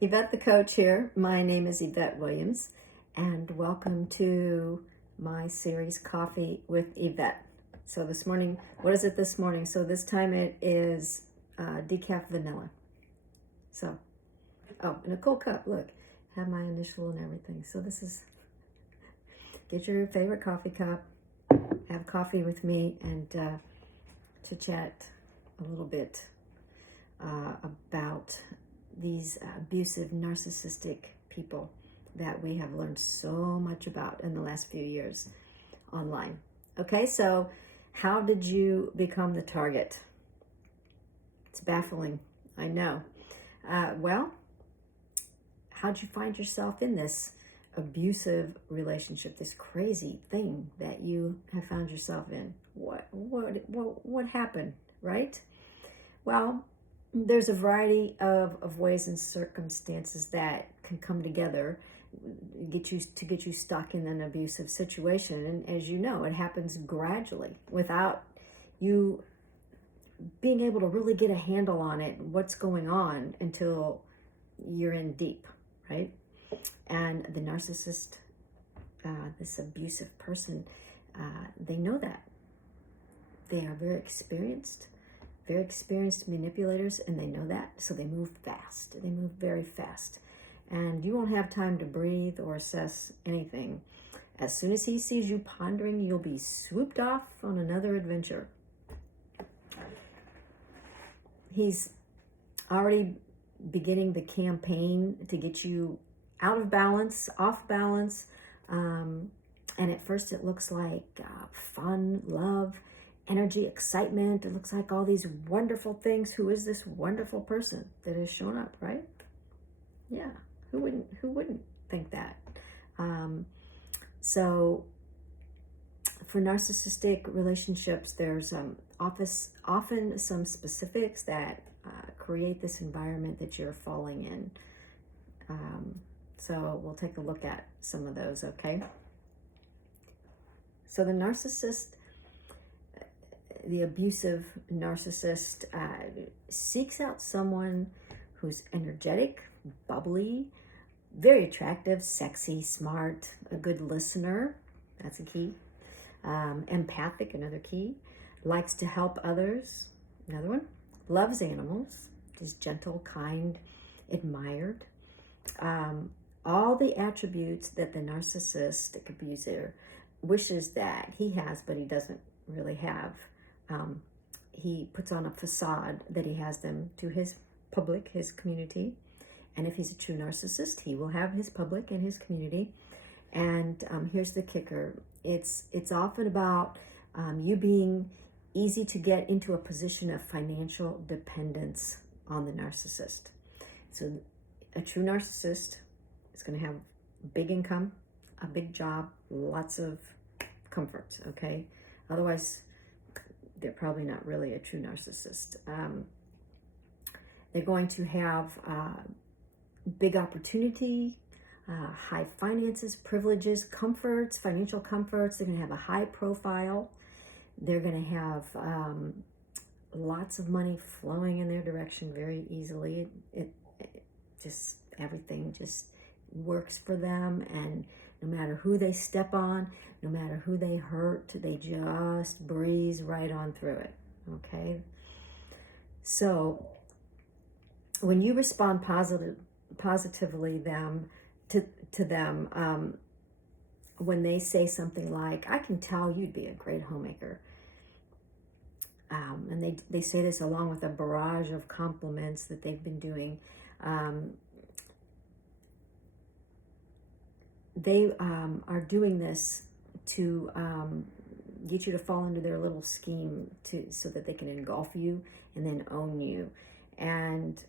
Yvette the coach here. My name is Yvette Williams, and welcome to my series Coffee with Yvette. So this morning, what is it this morning? So this time it is decaf vanilla. So, oh, in a cool cup. Look, have my initial and everything. So this is, get your favorite coffee cup, have coffee with me, and to chat a little bit about these abusive, narcissistic people that we have learned so much about in the last few years online. Okay, so how did you become the target? It's baffling, I know. Well, how'd you find yourself in this abusive relationship, this crazy thing that you have found yourself in? What happened, right? Well, there's a variety of ways and circumstances that can come together get you stuck in an abusive situation. And as you know, it happens gradually without you being able to really get a handle on it, what's going on, until you're in deep, right? And the narcissist, this abusive person, they know that. They are very experienced manipulators, and they know that, so they move fast. They move very fast, and you won't have time to breathe or assess anything. As soon as he sees you pondering, you'll be swooped off on another adventure. He's already beginning the campaign to get you out of balance, off balance, and at first it looks like fun, love, energy, excitement. It looks like all these wonderful things. Who is this wonderful person that has shown up, right? Yeah, who wouldn't think that? So for narcissistic relationships, there's often some specifics that create this environment that you're falling in. So we'll take a look at some of those, okay? So the narcissist, the abusive narcissist, seeks out someone who's energetic, bubbly, very attractive, sexy, smart, a good listener. That's a key. Empathic, another key. Likes to help others, another one. Loves animals, is gentle, kind, admired. All the attributes that the narcissistic abuser wishes that he has, but he doesn't really have. He puts on a facade that he has them to his public, his community. And if he's a true narcissist, he will have his public and his community. And here's the kicker. It's often about you being easy to get into a position of financial dependence on the narcissist. So a true narcissist is going to have big income, a big job, lots of comforts, okay? Otherwise, they're probably not really a true narcissist. They're going to have big opportunity, high finances, privileges, comforts, financial comforts. They're going to have a high profile. They're going to have lots of money flowing in their direction very easily. It just, everything just works for them, and no matter who they step on, no matter who they hurt, they just breeze right on through it, okay? So when you respond positively to them, when they say something like, I can tell you'd be a great homemaker, and they say this along with a barrage of compliments that they've been doing, they are doing this to get you to fall into their little scheme so that they can engulf you and then own you. And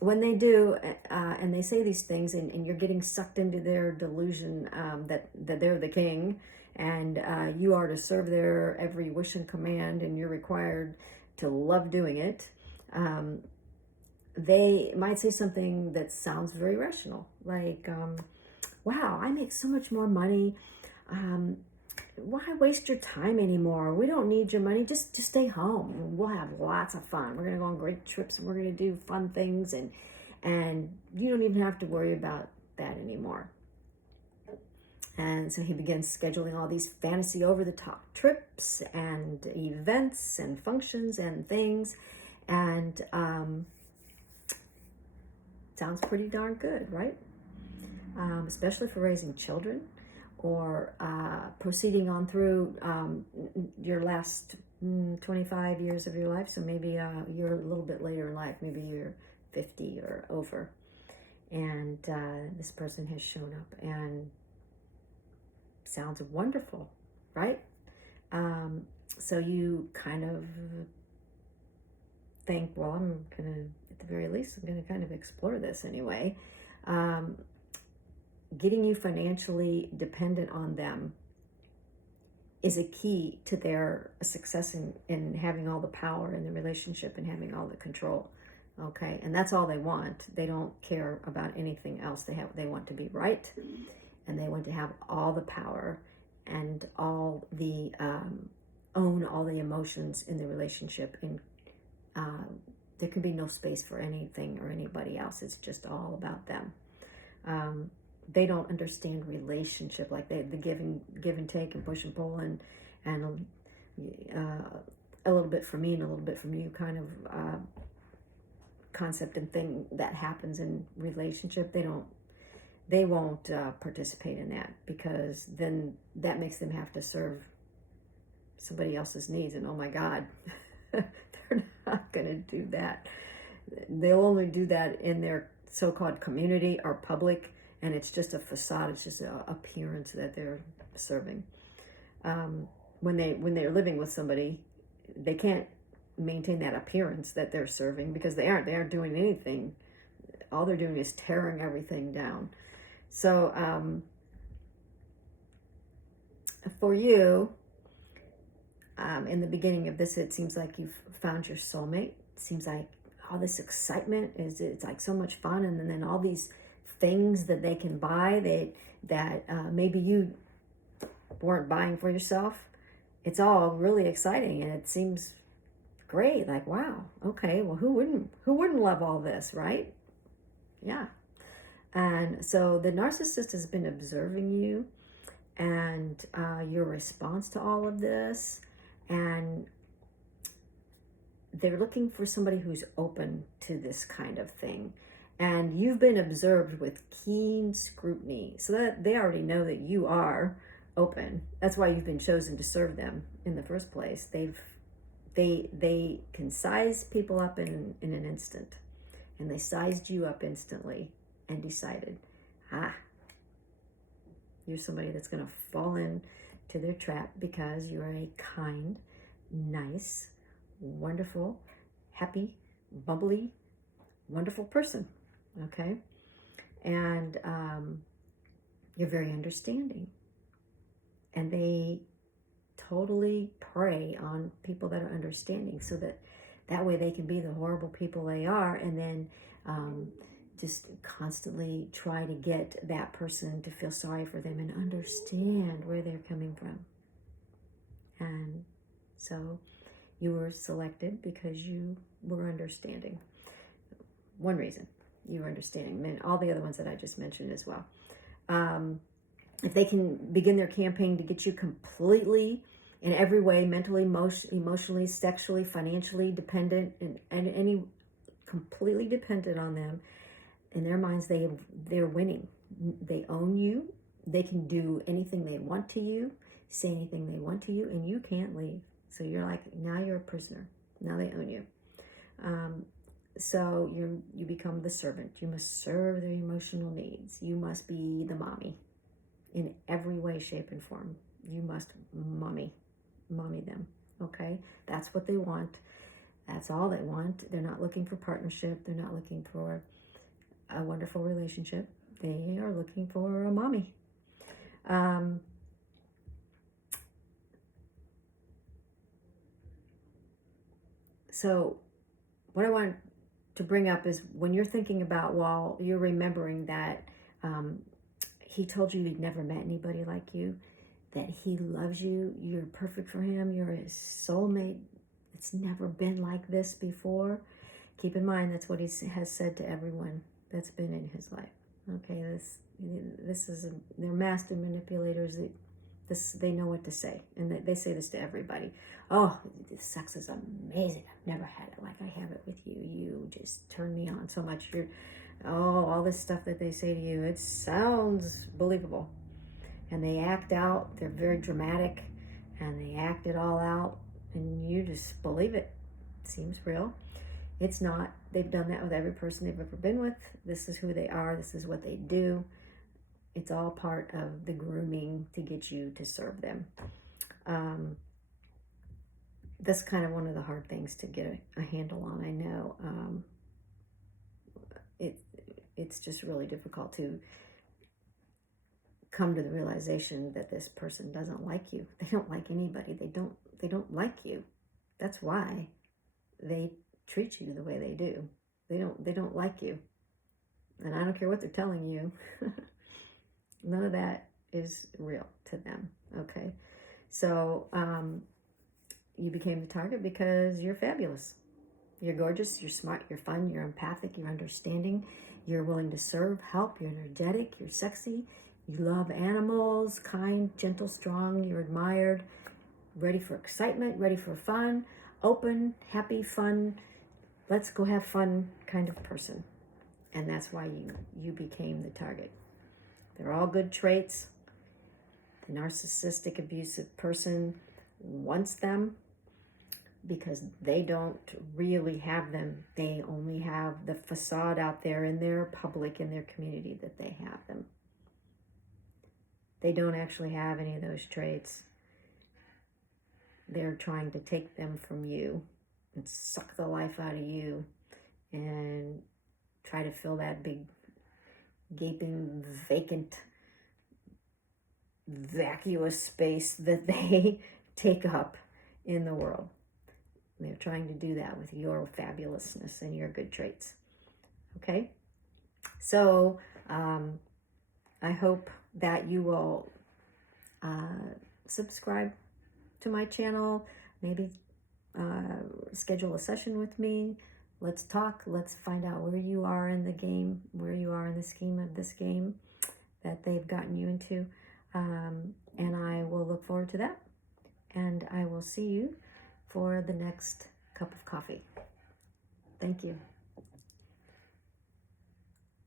when they do, and they say these things, and you're getting sucked into their delusion that they're the king, and you are to serve their every wish and command, and you're required to love doing it, they might say something that sounds very rational, like, wow, I make so much more money. Why waste your time anymore? We don't need your money. Just stay home. We'll have lots of fun. We're going to go on great trips, and we're going to do fun things. And you don't even have to worry about that anymore. And so he begins scheduling all these fantasy over-the-top trips and events and functions and things. And sounds pretty darn good, right? Especially for raising children, or proceeding on through your last 25 years of your life. So maybe you're a little bit later in life. Maybe you're 50 or over. And this person has shown up and sounds wonderful, right? So you kind of think, well, I'm going to, at the very least, I'm going to kind of explore this anyway. Getting you financially dependent on them is a key to their success in having all the power in the relationship and having all the control. Okay, and that's all they want. They don't care about anything else. They want to be right, and they want to have all the power and all the own all the emotions in the relationship. And there can be no space for anything or anybody else. It's just all about them. They don't understand relationship, like the give and take and push and pull and a little bit from me and a little bit from you kind of concept and thing that happens in relationship. They won't participate in that, because then that makes them have to serve somebody else's needs, and oh my God, they're not going to do that. They'll only do that in their so-called community or public, and it's just a facade. It's just an appearance that they're serving. When they're living with somebody, they can't maintain that appearance that they're serving, because they aren't doing anything. All they're doing is tearing everything down. So for you, in the beginning of this, it seems like you've found your soulmate. It seems like all this excitement it's like so much fun, and then all these things that they can buy that maybe you weren't buying for yourself. It's all really exciting, and it seems great. Like, wow, okay, well, who wouldn't love all this, right? Yeah. And so the narcissist has been observing you and your response to all of this, and they're looking for somebody who's open to this kind of thing. And you've been observed with keen scrutiny, so that they already know that you are open. That's why you've been chosen to serve them in the first place. They can size people up in an instant, and they sized you up instantly and decided, you're somebody that's going to fall into their trap, because you're a kind, nice, wonderful, happy, bubbly, wonderful person. Okay? And you're very understanding. And they totally prey on people that are understanding, so that way they can be the horrible people they are, and then just constantly try to get that person to feel sorry for them and understand where they're coming from. And so you were selected because you were understanding. One reason you were understanding, and all the other ones that I just mentioned as well. If they can begin their campaign to get you completely, in every way, mentally, emotionally, sexually, financially dependent, and any completely dependent on them, in their minds, they're winning. They own you. They can do anything they want to you, say anything they want to you, and you can't leave. So you're like, now you're a prisoner. Now they own you. So you become the servant. You must serve their emotional needs. You must be the mommy in every way, shape, and form. You must mommy them. Okay? That's what they want. That's all they want. They're not looking for partnership. They're not looking for a wonderful relationship. They are looking for a mommy. So what I want to bring up is, when you're thinking about, while you're remembering that he told you he'd never met anybody like you, that he loves you, you're perfect for him, you're his soulmate, it's never been like this before. Keep in mind, that's what he has said to everyone that's been in his life. Okay, this is they're master manipulators. They know what to say, and they say this to everybody. Oh, this sex is amazing. I've never had it like I have it with you. You just turn me on so much. All this stuff that they say to you, it sounds believable. And they act out, they're very dramatic, and they act it all out, and you just believe it. It seems real. It's not. They've done that with every person they've ever been with. This is who they are. This is what they do. It's all part of the grooming to get you to serve them. That's kind of one of the hard things to get a handle on. I know it's just really difficult to come to the realization that this person doesn't like you. They don't like anybody. They don't like you. That's why they treat you the way they do. They don't like you. And I don't care what they're telling you. None of that is real to them. Okay. So you became the target because you're fabulous. You're gorgeous, you're smart, you're fun, you're empathic, you're understanding, you're willing to serve, help, you're energetic, you're sexy, you love animals, kind, gentle, strong, you're admired, ready for excitement, ready for fun, open, happy, fun, let's go have fun kind of person. And that's why you became the target. They're all good traits. The narcissistic, abusive person wants them because they don't really have them. They only have the facade out there in their public, in their community, that they have them. They don't actually have any of those traits. They're trying to take them from you and suck the life out of you and try to fill that big, gaping, vacant, vacuous space that they take up in the world. They're trying to do that with your fabulousness and your good traits. Okay? So I hope that you will subscribe to my channel. Maybe schedule a session with me. Let's talk. Let's find out where you are in the game, where you are in the scheme of this game that they've gotten you into. And I will look forward to that. And I will see you for the next cup of coffee. Thank you.